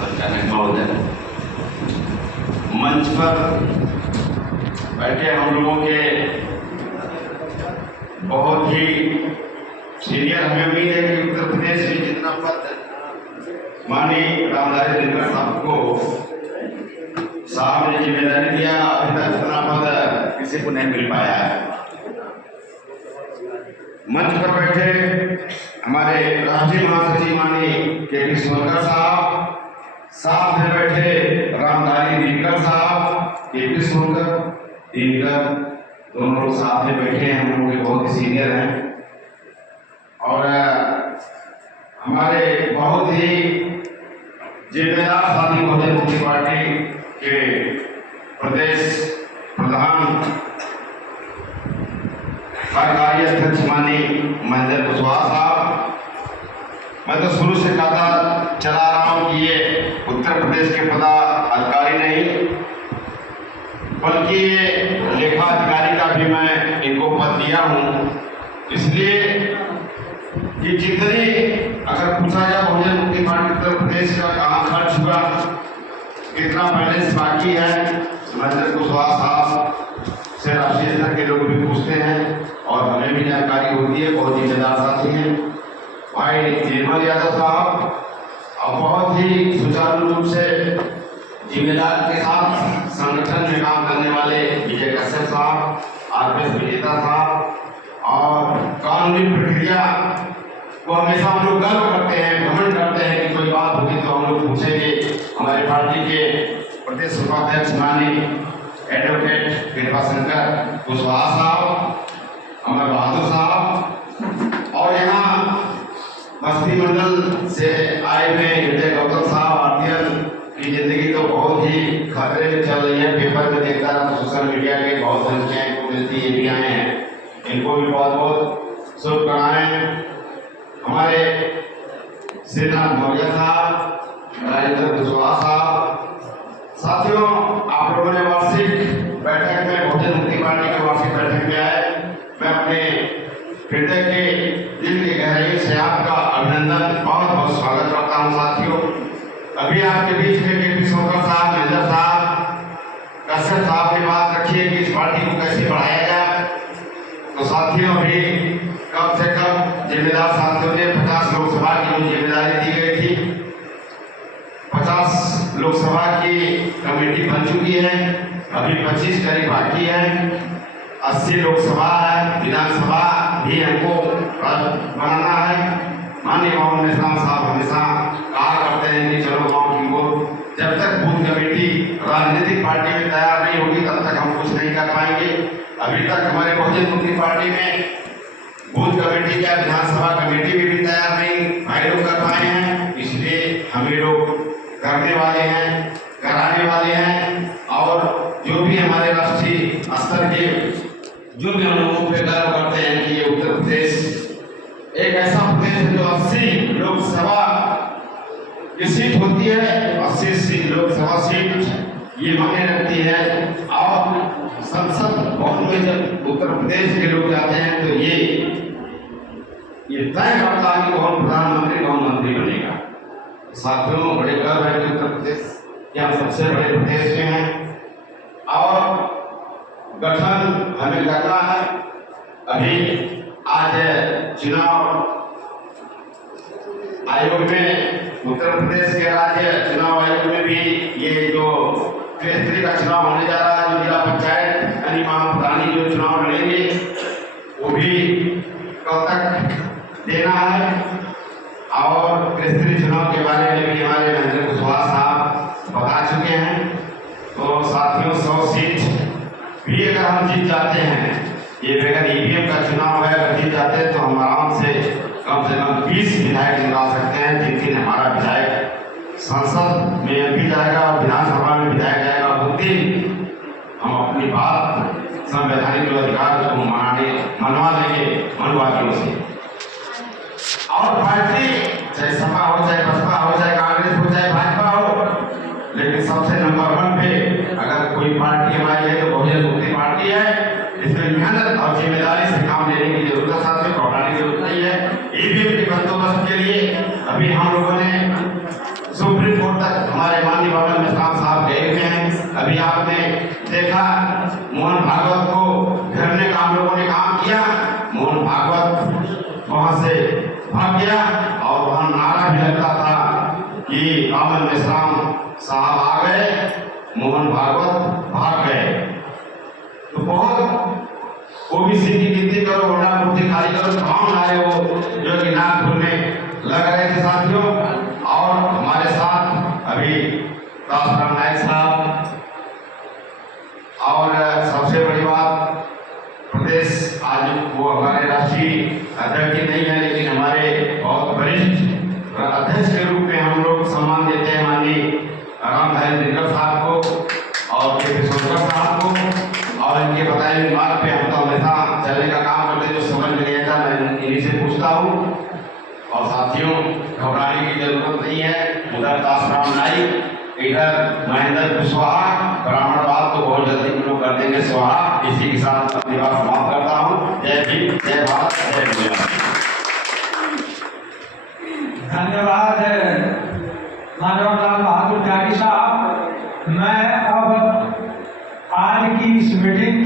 संचालक महोदय, मंच पर बैठे हम लोगों के बहुत ही सीनियर, हमें उम्मीद है कि उत्तर प्रदेश में जितना पद माननीय रामधारी दिनकर साहब ने जिम्मेदारी दिया, अभी तक उतना पद किसी को नहीं मिल पाया है। मंच पर बैठे हमारे राष्ट्रीय महासचिव माननीय के सोनकर साहब, साथ में बैठे रामधारी दिनकर साहब, के सोनकर दिनकर, दोनों लोग साथ में बैठे हैं, हम लोग बहुत ही सीनियर हैं और हमारे बहुत ही जिम्मेदार साथी बहुजन मुक्ति पार्टी के प्रदेश प्रधान कार्यकारी अध्यक्ष माननीय महेंद्र कुशवाहा साहब। मैं तो शुरू से कहता चला रहा हूँ कि ये उत्तर प्रदेश के पदाधिकारी नहीं बल्कि ये लेखा अधिकारी का भी मैं इनको पद दिया हूँ, इसलिए कि जितनी अगर पूछा जाए बहुजन मुक्ति पार्टी उत्तर प्रदेश का कहाँ खर्च हुआ, कितना बैलेंस बाकी है, महेंद्र कुशवाहा साहब से राष्ट्रीय स्तर के लोग भी पूछते हैं और हमें भी जानकारी होती है। बहुत जिम्मेदार साथी हैं भाई निर्मल यादव साहब और बहुत ही सुचारू रूप से जिम्मेदार के साथ संगठन में काम करने वाले विजय कश्यप साहब, आरपीएस विजेता साहब और कानूनी प्रक्रिया को हमेशा हम लोग गर्व करते हैं, घमंड करते हैं कि कोई बात होगी तो हम लोग पूछेंगे। हमारे पार्टी के प्रदेश उपाध्यक्ष माननीय एडवोकेट कृपाशंकर कुशवाहा साहब, अमर बहादुर साहब और यहाँ बस्ती मंडल से आए हुए विजय गौतम साहब। आरटीएल की जिंदगी तो बहुत ही खतरे में चल रही है, पेपर में देखता रहा, सोशल मीडिया के बहुत संख्या इनको मिलती है, भी आए हैं, इनको भी बहुत बहुत शुभकामनाएं। हमारे श्रीनाथ मौर्य साहब, राजेंद्र कुशवाहा साहब। साथियों, आप लोगों ने वार्षिक बैठक में बहुजन मुक्ति पार्टी की वार्षिक बैठक में आए, मैं अपने हृदय के दिल की गहराई से आपका अभिनंदन, बहुत बहुत स्वागत करता हूँ। साथियों, अभी आपके बीच में के सोनकर साहब, महेंद्र साहब, कश्यप साहब ने बात रखी है कि इस पार्टी को कैसे बढ़ाया जाए, तो साथियों अभी कम से कम जिम्मेदार साथियों ने 50 लोकसभा की जो जिम्मेदारी दी गई थी, 50 लोकसभा की कमेटी बन चुकी है, अभी 25 करीब बाकी है, 80 लोकसभा है, विधानसभा भी हमको बनाना है। माननीय मोहन मिश्रा साहब हमेशा कहा करते हैं कि चलो गाँव की ओर, जब तक बूथ कमेटी राजनीतिक पार्टी में तैयार नहीं होगी तब तक हम कुछ नहीं कर पाएंगे। अभी तक हमारे बहुजन मुक्ति पार्टी में बूथ कमेटी क्या विधानसभा कमेटी में भी तैयार नहीं भाई लोग कर पाए हैं, इसलिए हम लोग करने वाले हैं, कराने वाले हैं और जो भी हमारे राष्ट्रीय स्तर के जो भी हम लोगों पे गर्व करते हैं कि ये उत्तर प्रदेश एक ऐसा प्रदेश है जो 80 लोकसभा की सीट होती है, 80 लोकसभा सीट ये मायने रखती है और संसद भवन में जब उत्तर प्रदेश के लोग जाते हैं तो ये तय करता है कि कौन प्रधानमंत्री कौन मंत्री बनेगा। साथियों, बड़े गर्व है कि उत्तर प्रदेश के हम सबसे बड़े प्रदेश में हैं और गठन हमें करना है। अभी आज चुनाव आयोग में, उत्तर प्रदेश के राज्य चुनाव आयोग में भी ये जो त्रिस्तरीय का चुनाव होने जा रहा है, जो जिला पंचायत यानी महाप्रधानी जो चुनाव लड़ेंगे वो भी कब तक देना है और त्रिस्तरीय चुनाव के बारे में भी हमारे महेंद्र कुशवाहा साहब बता चुके हैं। तो साथियों, 100 सीट भी अगर हम जीत जाते हैं, ये बगैर ईवीएम का चुनाव है, अगर जीत जाते हैं तो हम आराम से कम 20 विधायक निकाल सकते हैं। जिस दिन हमारा विधायक संसद में एमपी जाएगा और विधानसभा में विधायक जाएगा, उस दिन हम अपनी बात संवैधानिक जो अधिकार को मनवा लेंगे मनवादियों से। और पार्टी चाहे सपा हो, चाहे बसपा हो, चाहे कांग्रेस हो, चाहे भाजपा हो, लेकिन सबसे नंबर 1 पे अगर कोई पार्टी हमारी है तो बहुजन मुक्ति पार्टी है। इसमें मेहनत और जिम्मेदारी से काम लेने की जरूरत है, साथियों, घबराने की जरूरत नहीं है। ईवीएम के बंदोबस्त के लिए अभी हम लोगों ने सुप्रीम कोर्ट तक हमारे माननीय भवन मेश्राम साहब गए हुए हैं। अभी आपने देखा मोहन भागवत को घेरने का हम लोगों ने काम किया। मोहन भागवत वहां से भाग गया और वहां नारा भी लगता था कि बामन मेश्राम साहब आ गए, मोहन भागवत भाग गए। तो बहुत ओबीसी की गिनती करो, वरना कुर्सी खाली करो, तमाम नारे वो जो कि नागपुर में लग रहे थे साथियों। और हमारे साथ अभी दासराम नायक साहब, और सबसे बड़ी बात प्रदेश आज वो हमारे राष्ट्रीय अध्यक्ष नहीं है, लेकिन हमारे बहुत वरिष्ठ अध्यक्ष के रूप में हम लोग सम्मान देते हैं माननीय रामधारी दिनकर साहब को और के सोनकर साहब को। और इनके बताए हुए मार्ग पे हम तो हमेशा चलने का काम करते, जो समझ में नहीं आता मैं इन्हीं से पूछता हूँ। और साथियों, घबराने की जरूरत नहीं है। उधर दासराम नाइक, इधर महेंद्र कुशवाहा, ब्राह्मणवाद को बहुत जल्दी हम लोग कर देंगे स्वाहा। इसी के साथ अपनी बात समाप्त करता हूँ। जय भीम, जय भारत, जय गुजरात। धन्यवाद मानवलाल बहादुर त्यागी साहब। मैं अब आज की इस मीटिंग